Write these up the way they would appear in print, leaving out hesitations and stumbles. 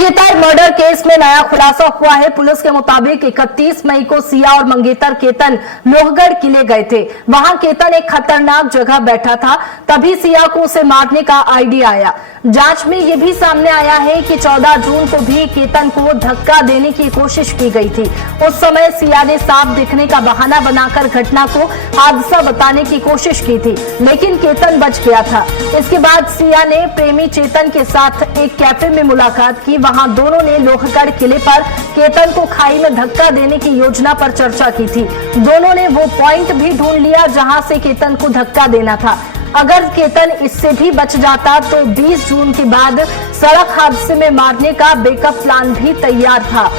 मंगेतर murder case में नया खुलासा हुआ है। पुलिस के मुताबिक 31 मई को सिया और मंगेतर केतन लोहगढ़ किले गए थे। वहां केतन एक खतरनाक जगह बैठा था, तभी सिया को उसे मारने का आइडिया आया। जांच में यह भी सामने आया है कि 14 जून को भी केतन को धक्का देने की कोशिश की गई थी। उस समय सिया ने सांप दिखने का बहाना बनाकर घटना को हादसा बताने की कोशिश की थी, लेकिन केतन बच गया था। इसके बाद सिया ने प्रेमी चेतन के साथ एक कैफे में मुलाकात की। वहां दोनों ने लोहगढ़ किले पर केतन को खाई में धक्का देने की योजना पर चर्चा की थी। दोनों ने वो पॉइंट भी ढूंढ लिया जहां से केतन को धक्का देना था। अगर केतन इससे भी बच जाता तो 20 जून के बाद सड़क हादसे में मारने का बैकअप प्लान भी तैयार था।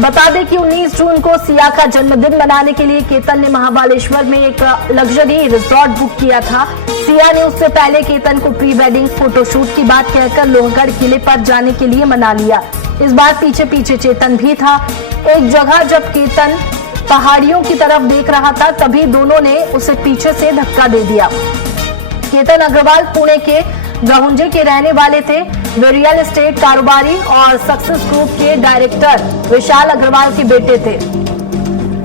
बता दें कि 19 जून को सिया का जन्मदिन मनाने के लिए केतन ने महाबलेश्वर में एक लग्जरी रिजॉर्ट बुक किया था। सिया ने उससे पहले केतन को प्री वेडिंग फोटोशूट की बात कहकर लोहगढ़ किले पर जाने के लिए मना लिया। इस बार पीछे पीछे चेतन भी था। एक जगह जब केतन पहाड़ियों की तरफ देख रहा था, तभी दोनों ने उसे पीछे से धक्का दे दिया। केतन अग्रवाल पुणे के गहुंजे के रहने वाले थे। वे रियल एस्टेट कारोबारी और सक्सेस ग्रुप के डायरेक्टर विशाल अग्रवाल के बेटे थे।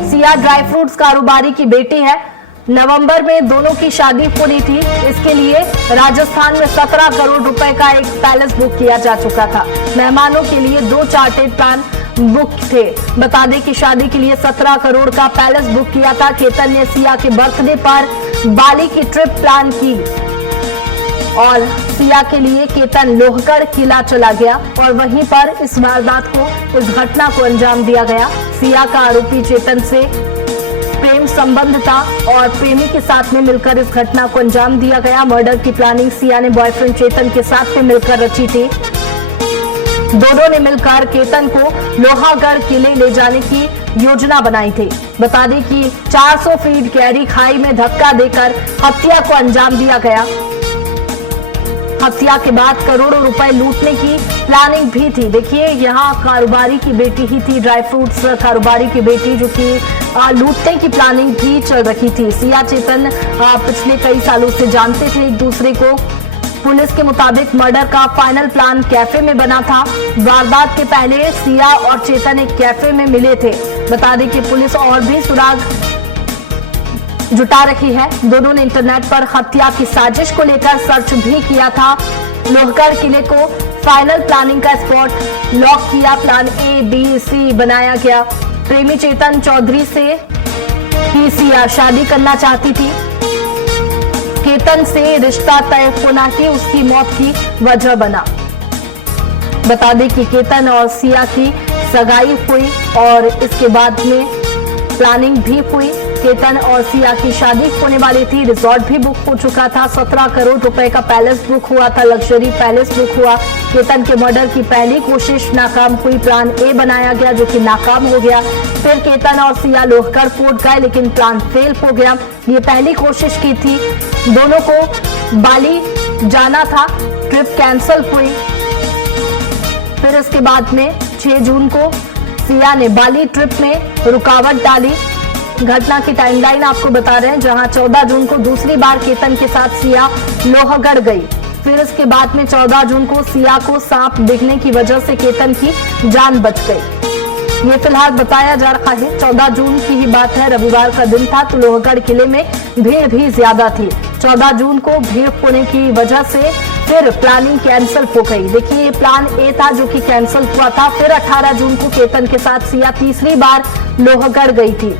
सिया ड्राई फ्रूट्स कारोबारी की बेटी है। नवंबर में दोनों की शादी पूरी थी। इसके लिए राजस्थान में 17 करोड़ रुपए का एक पैलेस बुक किया जा चुका था। मेहमानों के लिए 2 चार्टेड प्लान बुक थे। बता दें कि शादी के लिए 17 करोड़ का पैलेस बुक किया था। केतन ने सिया के बर्थडे पर बाली की ट्रिप प्लान की और सिया के लिए केतन लोहगढ़ किला चला गया और वहीं पर इस वारदात को, इस घटना को अंजाम दिया गया। सिया का आरोपी चेतन से प्रेम संबंध था और प्रेमी के साथ में मिलकर इस घटना को अंजाम दिया गया। मर्डर की प्लानिंग सिया ने बॉयफ्रेंड चेतन के साथ में मिलकर रची थी। दोनों ने मिलकर केतन को लोहगढ़ किले ले जाने की योजना बनाई थी। बता दें कि 400 फीट गहरी खाई में धक्का देकर हत्या को अंजाम दिया गया। हत्या के बाद करोड़ों रुपए लूटने की प्लानिंग भी थी। देखिए, यहाँ कारोबारी की बेटी ही थी, ड्राई फ्रूट्स कारोबारी की बेटी, जो कि लूटने की प्लानिंग भी चल रही थी। सिया चेतन पिछले कई सालों से जानते थे एक दूसरे को। पुलिस के मुताबिक मर्डर का फाइनल प्लान कैफे में बना था। वारदात के पहले सिया और चेतन एक कैफे में मिले थे। बता दें कि पुलिस और भी सुराग जुटा रही है। दोनों ने इंटरनेट पर हत्या की साजिश को लेकर सर्च भी किया था। लोहगढ़ किले को फाइनल प्लानिंग का स्पॉट लॉक किया। प्लान A, B, C बनाया गया। प्रेमी चेतन चौधरी से ही सिया शादी करना चाहती थी। केतन से रिश्ता तय होना ही उसकी मौत की वजह बना। बता दें कि केतन और सिया की सगाई हुई और इसके बाद में प्लानिंग भी हुई। केतन और सिया की शादी होने वाली थी। रिजॉर्ट भी बुक हो चुका था। 17 करोड़ रुपए का पैलेस बुक हुआ था, लग्जरी पैलेस बुक हुआ। केतन के मर्डर की पहली कोशिश नाकाम हुई। प्लान A बनाया गया जो कि नाकाम हो गया। फिर केतन और सिया लोहगढ़ कोर्ट गए, लेकिन प्लान फेल हो गया। ये पहली कोशिश की थी। दोनों को बाली जाना था, ट्रिप कैंसिल हुई। फिर इसके बाद में 6 जून को सिया ने बाली ट्रिप में रुकावट डाली। घटना की टाइमलाइन आपको बता रहे हैं, जहां 14 जून को दूसरी बार केतन के साथ सिया लोहगढ़ गई। फिर इसके बाद में 14 जून को सिया को सांप दिखने की वजह से केतन की जान बच गई। ये फिलहाल बताया जा रहा है। 14 जून की ही बात है, रविवार का दिन था, तो लोहगढ़ किले में भीड़ भी ज्यादा थी। 14 जून को भीड़ होने की वजह से फिर प्लानिंग कैंसिल हो गई। देखिए, ये प्लान A था जो कि कैंसिल हुआ था। फिर 18 जून को केतन के साथ सिया तीसरी बार लोहगढ़ गई थी,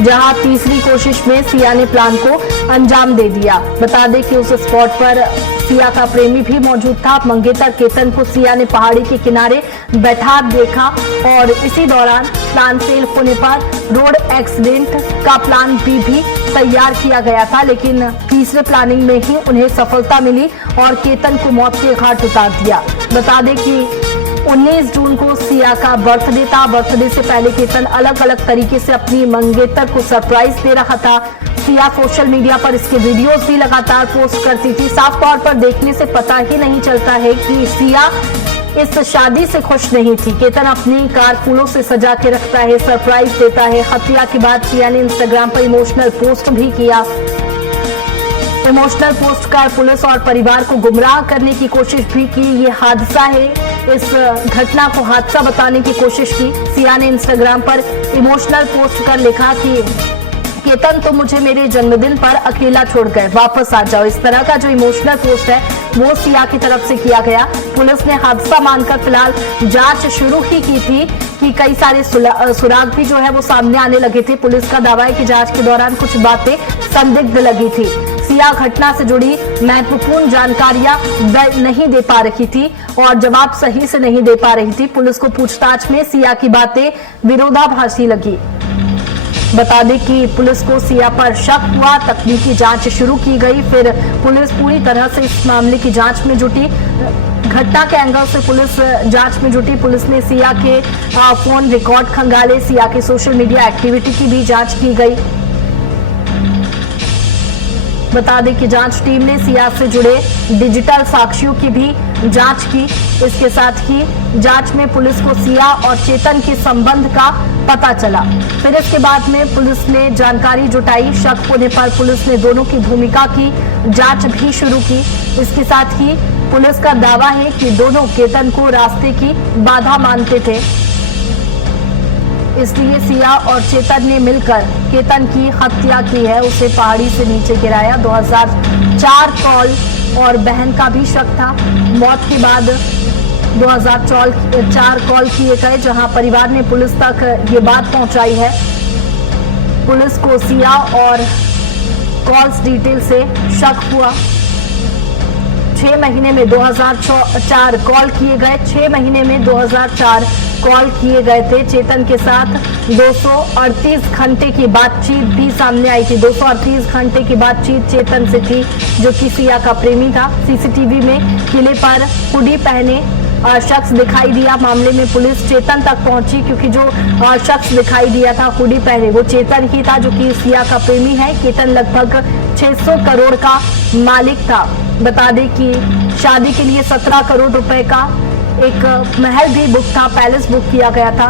जहां तीसरी कोशिश में सिया ने प्लान को अंजाम दे दिया। बता दें कि उस स्पॉट पर सिया का प्रेमी भी मौजूद था। मंगेतर केतन को सिया ने पहाड़ी के किनारे बैठा देखा और इसी दौरान प्लान फेल होने पर रोड एक्सीडेंट का प्लान भी तैयार किया गया था, लेकिन तीसरे प्लानिंग में ही उन्हें सफलता मिली और केतन को मौत के घाट उतार दिया। बता दें कि 19 जून को सिया का बर्थडे था। बर्थडे से पहले केतन अलग अलग तरीके से अपनी मंगेतर को सरप्राइज दे रहा था। सिया सोशल मीडिया पर इसके वीडियोस भी लगातार पोस्ट करती थी। साफ तौर पर देखने से पता ही नहीं चलता है कि सिया इस शादी से खुश नहीं थी। केतन अपनी कार फूलों से सजा के रखता है, सरप्राइज देता है। हत्या के बाद सिया ने इंस्टाग्राम पर इमोशनल पोस्ट भी किया। इमोशनल पोस्ट कर पुलिस और परिवार को गुमराह करने की कोशिश भी की। ये हादसा है इस घटना को हादसा बताने की कोशिश की। सिया ने इंस्टाग्राम पर इमोशनल पोस्ट कर लिखा कि केतन तो मुझे मेरे जन्मदिन पर अकेला छोड़ गए, वापस आ जाओ। इस तरह का जो इमोशनल पोस्ट है वो सिया की तरफ से किया गया। पुलिस ने हादसा मानकर फिलहाल जांच शुरू ही की थी कि कई सारे सुराग भी जो है वो सामने आने लगे थे। पुलिस का दावा है कि जांच के दौरान कुछ बातें संदिग्ध लगी थी। सिया घटना से जुड़ी महत्वपूर्ण जानकारियां नहीं दे पा रही थी और जवाब सही से नहीं दे पा रही थी। पुलिस को पूछताछ में सिया की बातें विरोधाभासी लगी। बता दें कि पुलिस को सिया पर शक हुआ, तकनीकी जांच शुरू की गई। फिर पुलिस पूरी तरह से इस मामले की जांच में जुटी। घटना के एंगल से पुलिस जांच में जुटी। पुलिस ने सिया के फोन रिकॉर्ड खंगाले। सिया के सोशल मीडिया एक्टिविटी की भी जांच की गई। बता दें कि जांच टीम ने सिया से जुड़े डिजिटल साक्ष्यों की भी जांच की। इसके साथ ही जांच में पुलिस को सिया और चेतन के संबंध का पता चला। फिर इसके बाद में पुलिस ने जानकारी जुटाई। शक होने पर पुलिस ने दोनों की भूमिका की जांच भी शुरू की। इसके साथ ही पुलिस का दावा है कि दोनों केतन को रास्ते की बाधा मानते थे, इसलिए सिया और चेतन ने मिलकर केतन की हत्या की है, उसे पहाड़ी से नीचे गिराया। 2004 कॉल और बहन का भी शक था। मौत के बाद 2004 कॉल किए गए, जहां परिवार ने पुलिस तक ये बात पहुंचाई है। पुलिस को सिया और कॉल्स डिटेल से शक हुआ। 6 महीने में 2004 कॉल किए गए। 6 महीने में 2004 कॉल किए गए थे। चेतन के साथ 238 घंटे की बातचीत भी सामने आई थी। 238 घंटे की बातचीत चेतन से थी, जो कि सिया का प्रेमी था। सीसीटीवी में किले पर हुडी पहने शख्स दिखाई दिया। मामले में पुलिस चेतन तक पहुंची, क्योंकि जो शख्स दिखाई दिया था हुडी पहने वो चेतन ही था, जो कि सिया का प्रेमी है। केतन लगभग 600 करोड़ का मालिक था। बता दें कि शादी के लिए 17 करोड़ रुपए का एक महल भी बुक था, पैलेस बुक किया गया था।